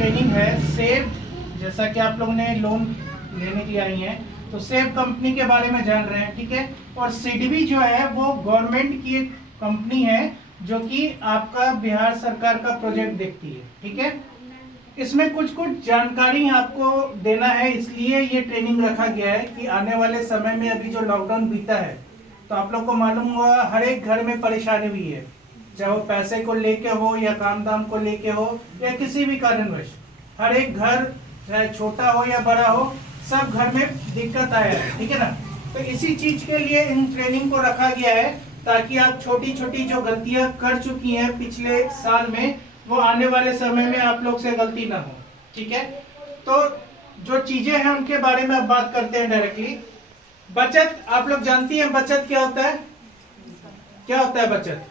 Training है save, जैसा कि आप लोगों ने लोन लेने की आई हैं तो सेव कंपनी के बारे में जान रहे हैं, ठीक है। और सिडबी जो है वो गवर्नमेंट की एक कंपनी है जो कि आपका बिहार सरकार का प्रोजेक्ट देखती है, ठीक है। इसमें कुछ कुछ जानकारी आपको देना है, इसलिए ये ट्रेनिंग रखा गया है कि आने वाले समय में अभी जो लॉकडाउन बीता है तो आप लोग को मालूम हुआ हर एक घर में परेशानी हुई है, चाहे वो पैसे को लेके हो या काम दाम को लेके हो या किसी भी कारणवश। हर एक घर चाहे छोटा हो या बड़ा हो सब घर में दिक्कत आया है, ठीक है ना। तो इसी चीज के लिए इन ट्रेनिंग को रखा गया है ताकि आप छोटी छोटी जो गलतियां कर चुकी हैं पिछले साल में वो आने वाले समय में आप लोग से गलती ना हो, ठीक है। तो जो चीजें हैं उनके बारे में अब बात करते हैं डायरेक्टली। बचत, आप लोग जानती हैं बचत क्या होता है? क्या होता है बचत?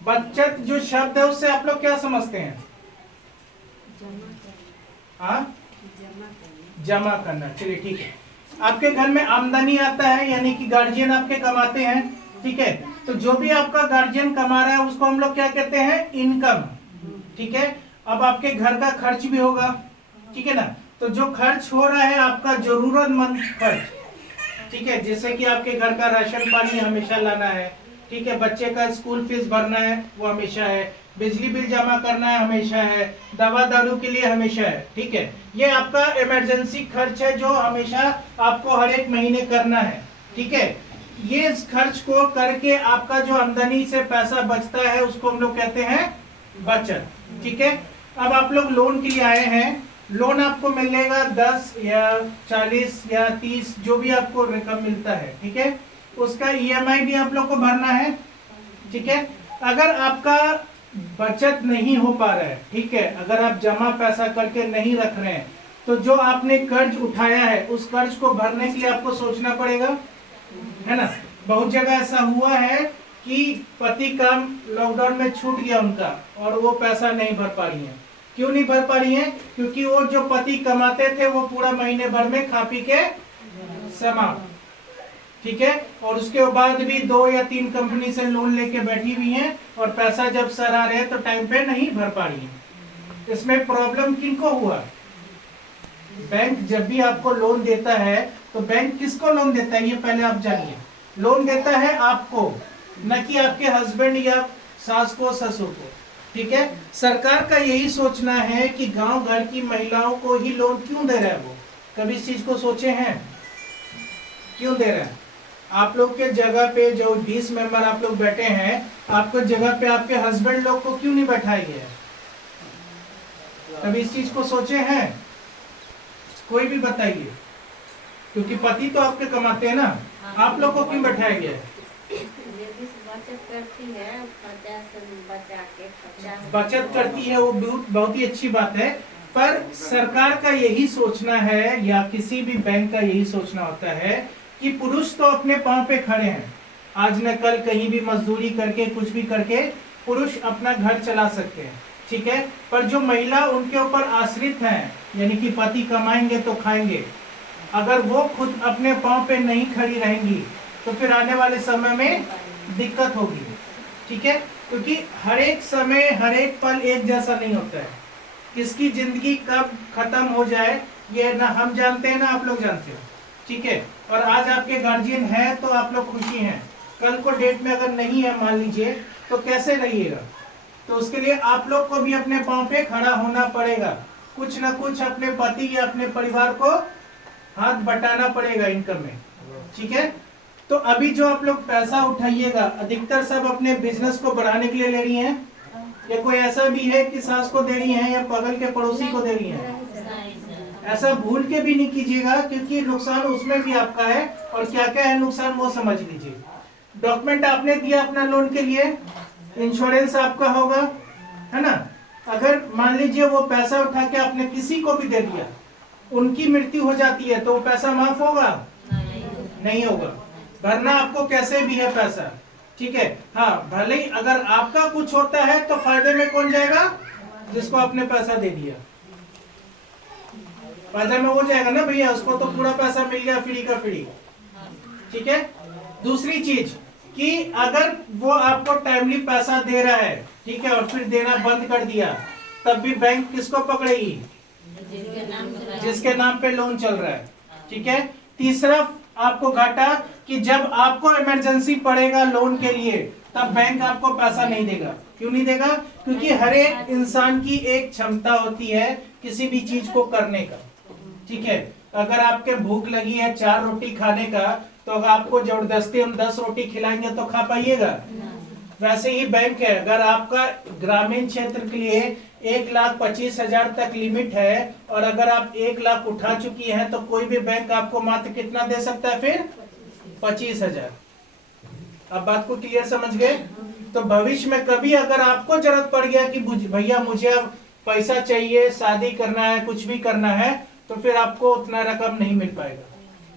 बचत जो शब्द है उससे आप लोग क्या समझते हैं? हाँ, जमा करना। चलिए ठीक है। आपके घर में आमदनी आता है यानी कि गार्जियन आपके कमाते हैं, ठीक है। तो जो भी आपका गार्जियन कमा रहा है उसको हम लोग क्या कहते हैं? इनकम, ठीक है। अब आपके घर का खर्च भी होगा, ठीक है ना। तो जो खर्च हो रहा है आपका जरूरतमंद खर्च, ठीक है, जैसे कि आपके घर का राशन पानी हमेशा लाना है, ठीक है, बच्चे का स्कूल फीस भरना है वो हमेशा है, बिजली बिल जमा करना है हमेशा है, दवा दारू के लिए हमेशा है, ठीक है। ये आपका इमरजेंसी खर्च है जो हमेशा आपको हर एक महीने करना है, ठीक है। ये इस खर्च को करके आपका जो आमदनी से पैसा बचता है उसको हम लोग कहते हैं बचत, ठीक है। अब आप लोग लोन के लिए आए हैं, लोन आपको मिलेगा 10 या 40 या 30 जो भी आपको रकम मिलता है, ठीक है। उसका ईएमआई भी आप लोग को भरना है, ठीक है। अगर आपका बचत नहीं हो पा रहा है, ठीक है, अगर आप जमा पैसा करके नहीं रख रहे हैं तो जो आपने कर्ज उठाया है उस कर्ज को भरने के लिए आपको सोचना पड़ेगा, है ना। बहुत जगह ऐसा हुआ है कि पति काम लॉकडाउन में छूट गया उनका और वो पैसा नहीं भर पा रही है। क्यों नहीं भर पा रही है? क्योंकि वो जो पति कमाते थे वो पूरा महीने भर में खा पी के समाप्त, ठीक है। और उसके बाद भी 2 या 3 कंपनी से लोन लेके बैठी हुई हैं और पैसा जब सर आ रहे हैं तो टाइम पे नहीं भर पा रही है। इसमें प्रॉब्लम किनको हुआ? बैंक जब भी आपको लोन देता है तो बैंक किसको लोन देता है ये पहले आप जानिए। लोन देता है आपको, न कि आपके हस्बैंड या सास को ससुर को, ठीक है। सरकार का यही सोचना है कि गांव घर की महिलाओं को ही लोन क्यों दे रहा है वो? कभी इस चीज को सोचे हैं क्यों दे रहा है? आप लोग के जगह पे जो 20 मेंबर आप लोग बैठे हैं, आपको जगह पे आपके हस्बैंड लोग को क्यों नहीं बैठाया गया? कभी इस चीज को सोचे हैं? कोई भी बताइए। क्योंकि पति तो आपके कमाते हैं ना, आप लोग को क्यों बैठाया गया है? बचत करती है वो बहुत ही अच्छी बात है, पर सरकार का यही सोचना है या किसी भी बैंक का यही सोचना होता है कि पुरुष तो अपने पांव पे खड़े हैं, आज न कल कहीं भी मजदूरी करके कुछ भी करके पुरुष अपना घर चला सकते हैं, ठीक है। पर जो महिला उनके ऊपर आश्रित हैं, यानी कि पति कमाएंगे तो खाएंगे, अगर वो खुद अपने पांव पे नहीं खड़ी रहेंगी तो फिर आने वाले समय में दिक्कत होगी, ठीक है। क्योंकि हर एक समय हर एक पल एक जैसा नहीं होता है, किसकी जिंदगी कब खत्म हो जाए ये ना हम जानते हैं ना आप लोग जानते हो, ठीक है। और आज आपके गार्जियन है तो आप लोग खुशी हैं, कल को डेट में अगर नहीं है मान लीजिए तो कैसे रहिएगा? तो उसके लिए आप लोग को भी अपने पांव पे खड़ा होना पड़ेगा, कुछ ना कुछ अपने पति या अपने परिवार को हाथ बटाना पड़ेगा इनकम में, ठीक है। तो अभी जो आप लोग पैसा उठाइएगा अधिकतर सब अपने बिजनेस को बढ़ाने के लिए ले रही हैं, या कोई ऐसा भी है कि सास को दे रही हैं या बगल के पड़ोसी को दे रही हैं? ऐसा भूल के भी नहीं कीजिएगा, क्योंकि नुकसान उसमें भी आपका है, और क्या क्या है नुकसान वो समझ लीजिए। डॉक्यूमेंट आपने दिया अपना लोन के लिए, इंश्योरेंस आपका होगा, है ना। अगर मान लीजिए वो पैसा उठा के आपने किसी को भी दे दिया, उनकी मृत्यु हो जाती है तो वो पैसा माफ होगा? नहीं होगा, भरना आपको कैसे भी है पैसा, ठीक है। हाँ, भले ही अगर आपका कुछ होता है तो फायदे में कौन जाएगा? जिसको आपने पैसा दे दिया, फायदे में वो जाएगा ना भैया, उसको तो पूरा पैसा मिल गया फ्री का फ्री, ठीक है। दूसरी चीज कि अगर वो आपको टाइमली पैसा दे रहा है, ठीक है, और फिर देना बंद कर दिया तब भी बैंक किसको पकड़ेगी? जिसके नाम पे लोन चल रहा है। ठीक है। तीसरा आपको घाटा कि जब आपको इमरजेंसी पड़ेगा लोन के लिए तब बैंक आपको पैसा नहीं देगा। क्यों नहीं देगा? क्योंकि हर एक इंसान की एक क्षमता होती है किसी भी चीज को करने का। ठीक है। अगर आपके भूख लगी है 4 रोटी खाने का, तो अगर आपको जबरदस्ती हम 10 रोटी खिलाएंगे तो खा पाइएगा? वैसे ही बैंक है, अगर आपका ग्रामीण क्षेत्र के लिए 1,25,000 तक लिमिट है और अगर आप 1 लाख उठा चुकी हैं तो कोई भी बैंक आपको मात्र कितना दे सकता है? फिर 25,000। अब बात को क्लियर समझ गए? तो भविष्य में कभी अगर आपको जरूरत पड़ गया कि भैया मुझे अब पैसा चाहिए, शादी करना है, कुछ भी करना है, तो फिर आपको उतना रकम नहीं मिल पाएगा।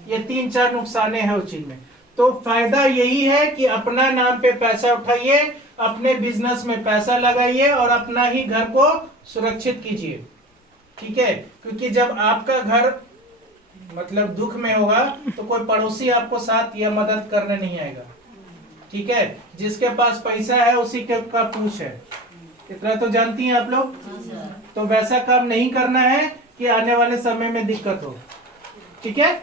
ये 3-4 नुकसाने हैं उस चीज में। तो फायदा यही है कि अपना नाम पे पैसा उठाइए, अपने बिजनेस में पैसा लगाइए और अपना ही घर को सुरक्षित कीजिए। ठीक है। क्योंकि जब आपका घर मतलब दुख में होगा तो कोई पड़ोसी आपको साथ या मदद करने नहीं आएगा। ठीक है। जिसके पास पैसा है उसी के का पूछ है, इतना तो जानती हैं आप लोग। तो वैसा काम नहीं करना है कि आने वाले समय में दिक्कत हो। ठीक है।